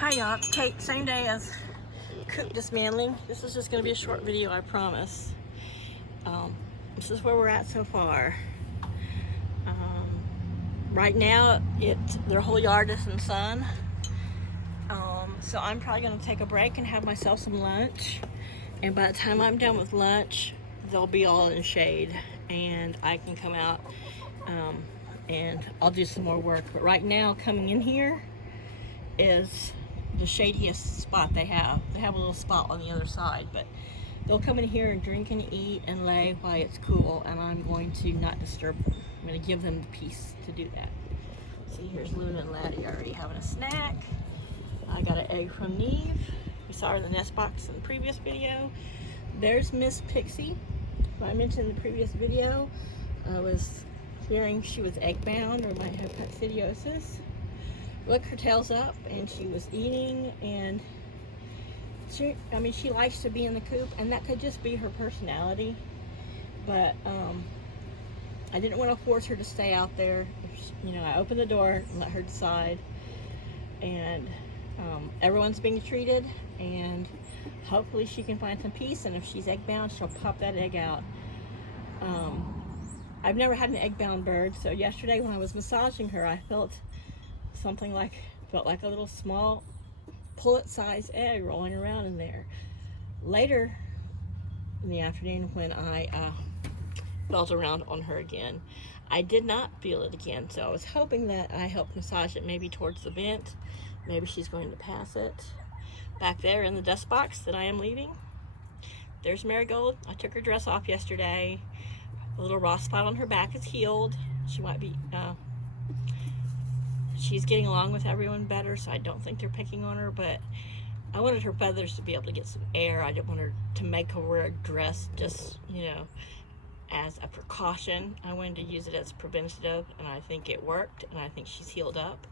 Hi y'all, it's Kate. Same day as Coop dismantling. This is just going to be a short video, I promise. This is where we're at so far. Right now, their whole yard is in sun. So I'm probably going to take a break and have myself some lunch. And by the time I'm done with lunch, they'll be all in shade. And I can come out and I'll do some more work. But right now, coming in here is the shadiest spot they have. They have a little spot on the other side, but they'll come in here and drink and eat and lay while it's cool, and I'm going to not disturb them. I'm going to give them the peace to do that. See, here's Luna and Laddie already having a snack. I got an egg from Neve. We saw her in the nest box in the previous video. There's Miss Pixie, who I mentioned in the previous video. I was fearing she was egg bound or might have coccidiosis. Look, her tail's up and she was eating, and she likes to be in the coop, and that could just be her personality, but I didn't want to force her to stay out there. I opened the door and let her decide, and everyone's being treated, and hopefully she can find some peace, and if she's egg bound, she'll pop that egg out. I've never had an egg bound bird, so yesterday when I was massaging her, I felt something like a little small pullet-sized egg rolling around in there. Later in the afternoon, when I felt around on her again, I did not feel it again. So I was hoping that I helped massage it maybe towards the vent. Maybe she's going to pass it. Back there in the dust box that I am leaving, there's Marigold. I took her dress off yesterday. A little raw spot on her back is healed. She might be she's getting along with everyone better, so I don't think they're picking on her, but I wanted her feathers to be able to get some air. I didn't want her to make her wear a dress just, as a precaution. I wanted to use it as preventative, and I think it worked, and I think she's healed up.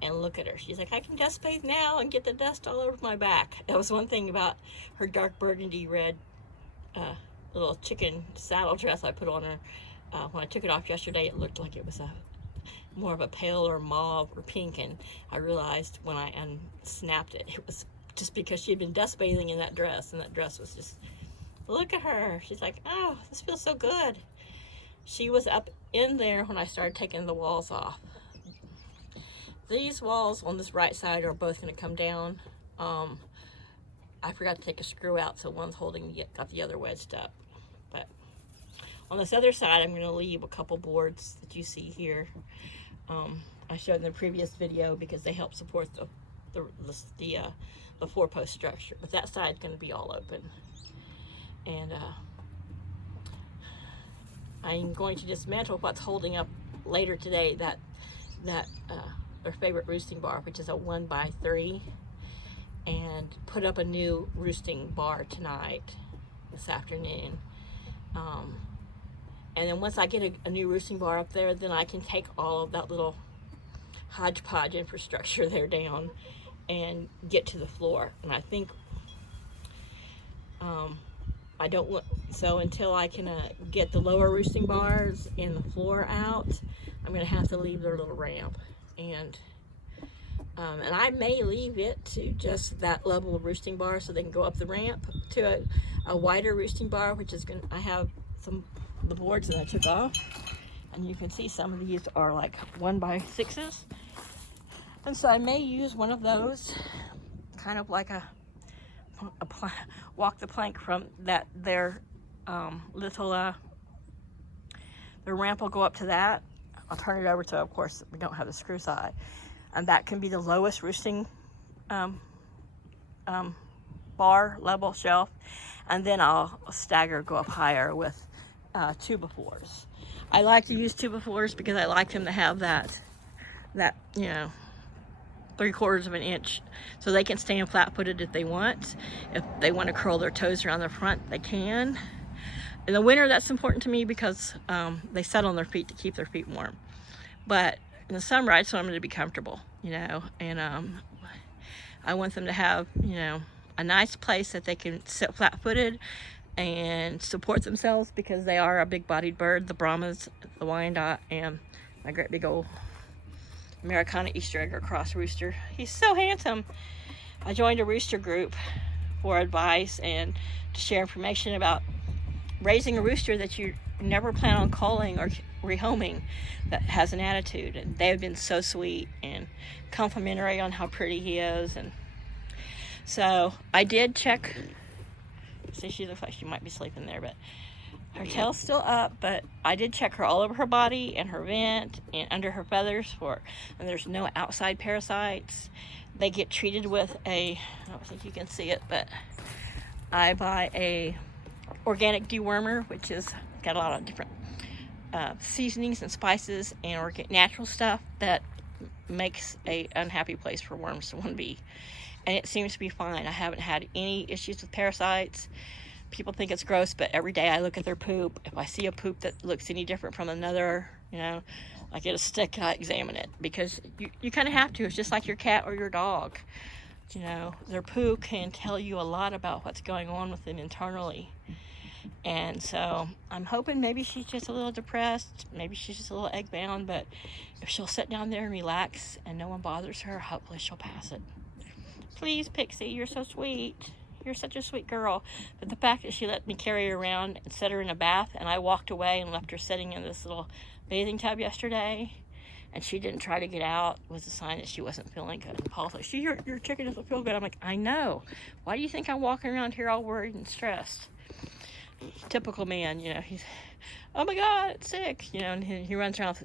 And look at her. She's like, I can dust bathe now and get the dust all over my back. That was one thing about her dark burgundy red little chicken saddle dress I put on her. When I took it off yesterday, it looked like it was more of a pale or mauve or pink, and I realized when I unsnapped it, it was just because she had been dust bathing in that dress, and that dress was just, look at her. She's like, oh, this feels so good. She was up in there when I started taking the walls off. These walls on this right side are both going to come down. I forgot to take a screw out, so one's got the other wedged up. But on this other side, I'm going to leave a couple boards that you see here. I showed in the previous video because they help support the four-post structure. But that side's going to be all open. And I'm going to dismantle what's holding up later today that their favorite roosting bar, which is a 1x3, and put up a new roosting bar this afternoon. And then once I get a new roosting bar up there, then I can take all of that little hodgepodge infrastructure there down and get to the floor. And I think I don't want, so until I can get the lower roosting bars and the floor out, I'm going to have to leave their little ramp. And I may leave it to just that level of roosting bar so they can go up the ramp to a wider roosting bar, which is I have the boards that I took off, and you can see some of these are like 1x6s, and so I may use one of those, kind of like walk the plank from their ramp will go up to that. I'll turn it over to, of course, we don't have the screw side, and that can be the lowest roosting bar level shelf, and then I'll go up higher with 2x4s. I like to use 2x4s because I like them to have that 3/4 of an inch, so they can stand flat-footed if they want. If they want to curl their toes around the front, they can. In the winter, that's important to me because they set on their feet to keep their feet warm. But in the summer, I just want them to be comfortable, and I want them to have, a nice place that they can sit flat-footed and support themselves, because they are a big-bodied bird, the Brahmas, the Wyandotte, and my great big old Americana Easter egg or cross rooster. He's so handsome. I joined a rooster group for advice and to share information about raising a rooster that you never plan on culling or rehoming, that has an attitude. And they have been so sweet and complimentary on how pretty he is. And so I did check. See, she looks like she might be sleeping there, but her tail's still up. But I did check her all over her body and her vent and under her feathers and there's no outside parasites. They get treated with I don't think you can see it, but I buy a organic dewormer, which is got a lot of different seasonings and spices and natural stuff that makes a unhappy place for worms to want to be. And it seems to be fine. I haven't had any issues with parasites. People think it's gross, but every day I look at their poop. If I see a poop that looks any different from another, I get a stick and I examine it, because you kind of have to. It's just like your cat or your dog. Their poo can tell you a lot about what's going on with them internally. And so I'm hoping maybe she's just a little depressed, maybe she's just a little egg bound, but if she'll sit down there and relax and no one bothers her, hopefully she'll pass it. Please, Pixie, you're so sweet. You're such a sweet girl. But the fact that she let me carry her around and set her in a bath, and I walked away and left her sitting in this little bathing tub yesterday, and she didn't try to get out, was a sign that she wasn't feeling good. And Paul's like, your chicken doesn't feel good. I'm like, I know. Why do you think I'm walking around here all worried and stressed? Typical man, he's, oh my God, it's sick, and he runs around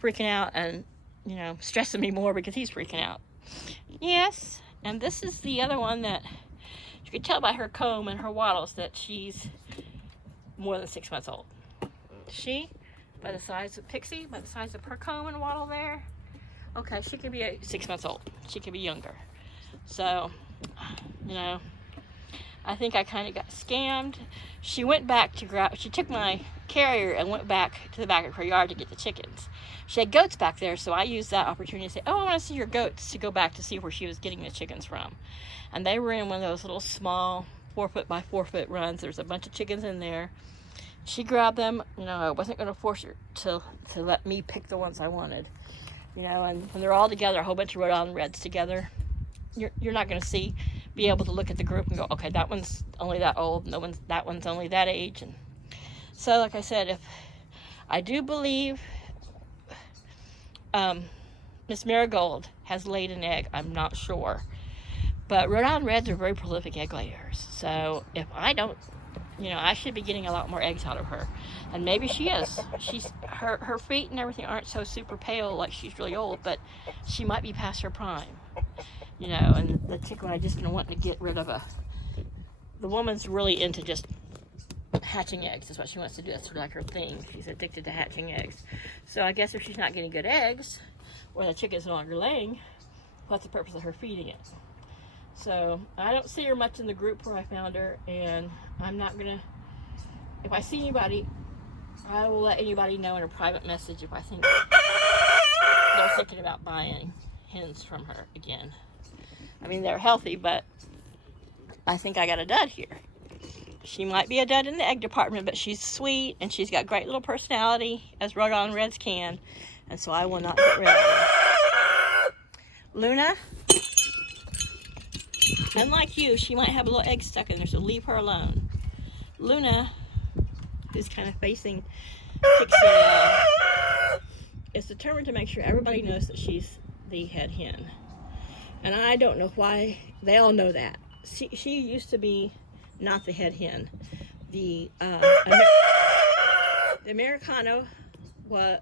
freaking out and, stressing me more because he's freaking out. Yes, and this is the other one that you can tell by her comb and her wattles that she's more than 6 months old. She, by the size of Pixie, by the size of her comb and wattle there, okay, she could be 6 months old. She could be younger. So, I think I kind of got scammed. She went back she took my carrier and went back to the back of her yard to get the chickens. She had goats back there, so I used that opportunity to say, oh, I want to see your goats, to go back to see where she was getting the chickens from. And they were in one of those little small 4-foot by 4-foot runs. There's a bunch of chickens in there. She grabbed them. I wasn't going to force her to let me pick the ones I wanted. And when they're all together, a whole bunch of Rhode Island Reds together, you're not going to be able to look at the group and go, okay, that one's only that old, and that one's only that age. And so, like I said, if I do believe Miss Marigold has laid an egg, I'm not sure. But Rhode Island Reds are very prolific egg layers. So if I don't, I should be getting a lot more eggs out of her. And maybe she is. Her feet and everything aren't so super pale like she's really old, but she might be past her prime. And the chicken, I just been wanting to get rid of the woman's really into just hatching eggs. Is what she wants to do. That's sort of like her thing. She's addicted to hatching eggs. So I guess if she's not getting good eggs, or the chicken's no longer laying, what's the purpose of her feeding it? So I don't see her much in the group where I found her, and I'm not gonna, if I see anybody, I will let anybody know in a private message if I think they're thinking about buying hens from her again. I mean, they're healthy, but I think I got a dud here. She might be a dud in the egg department, but she's sweet, and she's got great little personality, as Rhode Island Reds can, and so I will not get rid of her. Luna, unlike you, she might have a little egg stuck in there, so leave her alone. Luna, who's kind of facing Pixie now, is determined to make sure everybody knows that she's the head hen. And I don't know why. They all know that. She used to be not the head hen. The Americano was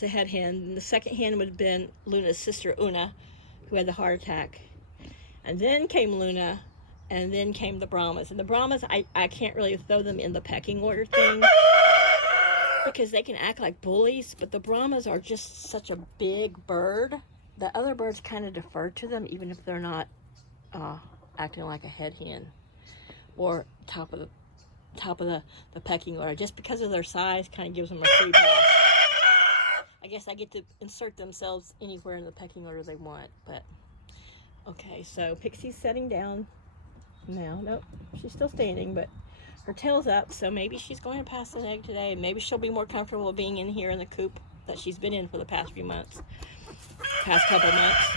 the head hen. And the second hen would have been Luna's sister, Una, who had the heart attack. And then came Luna, and then came the Brahmas. And the Brahmas, I can't really throw them in the pecking order thing, because they can act like bullies, but the Brahmas are just such a big bird. The other birds kind of defer to them, even if they're not acting like a head hen or top of the pecking order. Just because of their size kind of gives them a free pass. I guess I get to insert themselves anywhere in the pecking order they want. But okay, so Pixie's setting down now. Nope, she's still standing, but her tail's up, so maybe she's going to pass an egg today. Maybe she'll be more comfortable being in here in the coop that she's been in for the past few months, past couple months.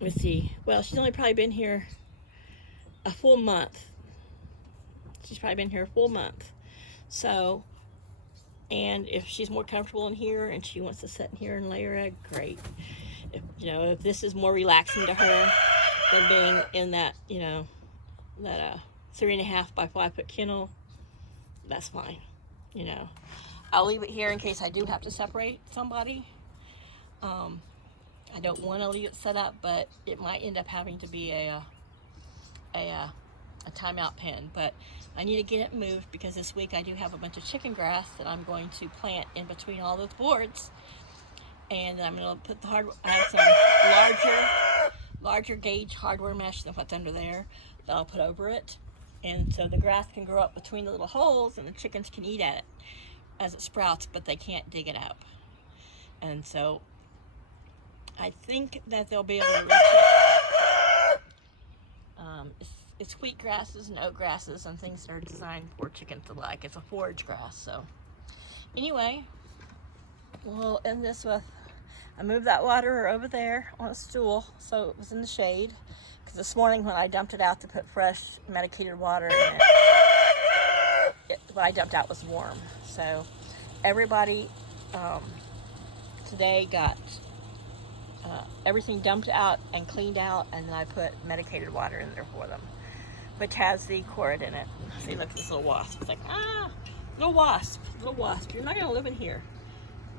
Let's see. Well, she's only probably been here a full month. She's probably been here a full month. So, and if she's more comfortable in here and she wants to sit in here and lay her egg, great. If, you know, if this is more relaxing to her than being in that, you know, that 3.5 by 5 foot kennel, that's fine. You know, I'll leave it here in case I do have to separate somebody. I don't want to leave it set up, but it might end up having to be a timeout pen. But I need to get it moved because this week I do have a bunch of chicken grass that I'm going to plant in between all those boards. And I'm going to put the I have some larger gauge hardware mesh than what's under there that I'll put over it. And so the grass can grow up between the little holes and the chickens can eat at it as it sprouts, but they can't dig it up. And so I think that they'll be able to reach it. It's wheat grasses and oat grasses and things that are designed for chickens to like. It's a forage grass. So anyway, we'll end this with, I moved that water over there on a stool so it was in the shade, because this morning when I dumped it out to put fresh medicated water in it, what I dumped out was warm. So everybody today got everything dumped out and cleaned out, and then I put medicated water in there for them, which has the cord in it. See, look at this little wasp. It's like, little wasp, you're not gonna live in here.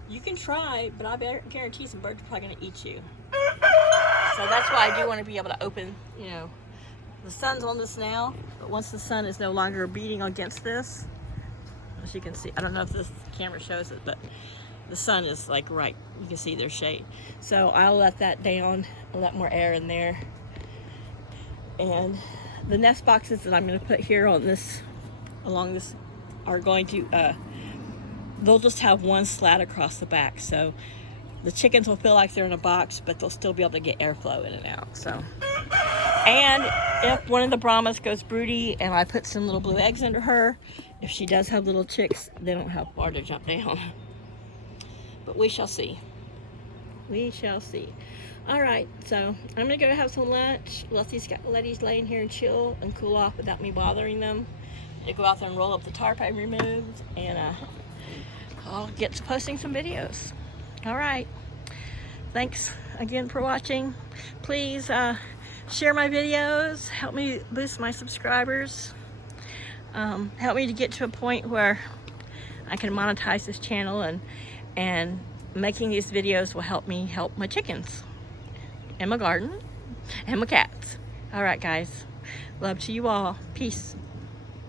You can try, but I guarantee some birds are probably gonna eat you. So that's why I do want to be able to open, you know, the sun's on this now, but once the sun is no longer beating against this, as you can see, I don't know if this camera shows it, but the sun is like right, you can see their shade. So I'll let that down, I'll let more air in there. And the nest boxes that I'm going to put here on this, along this, are going to, they'll just have one slat across the back. So the chickens will feel like they're in a box, but they'll still be able to get airflow in and out. So, and if one of the Brahmas goes broody and I put some little blue eggs under her, if she does have little chicks, they don't have far to jump down. But we shall see. We shall see. All right, so I'm gonna go have some lunch. Let these lay in here and chill and cool off without me bothering them. I go out there and roll up the tarp I removed, and I'll get to posting some videos. All right. Thanks again for watching. Please share my videos. Help me boost my subscribers. Help me to get to a point where I can monetize this channel, and making these videos will help me help my chickens and my garden and my cats. All right, guys. Love to you all. Peace.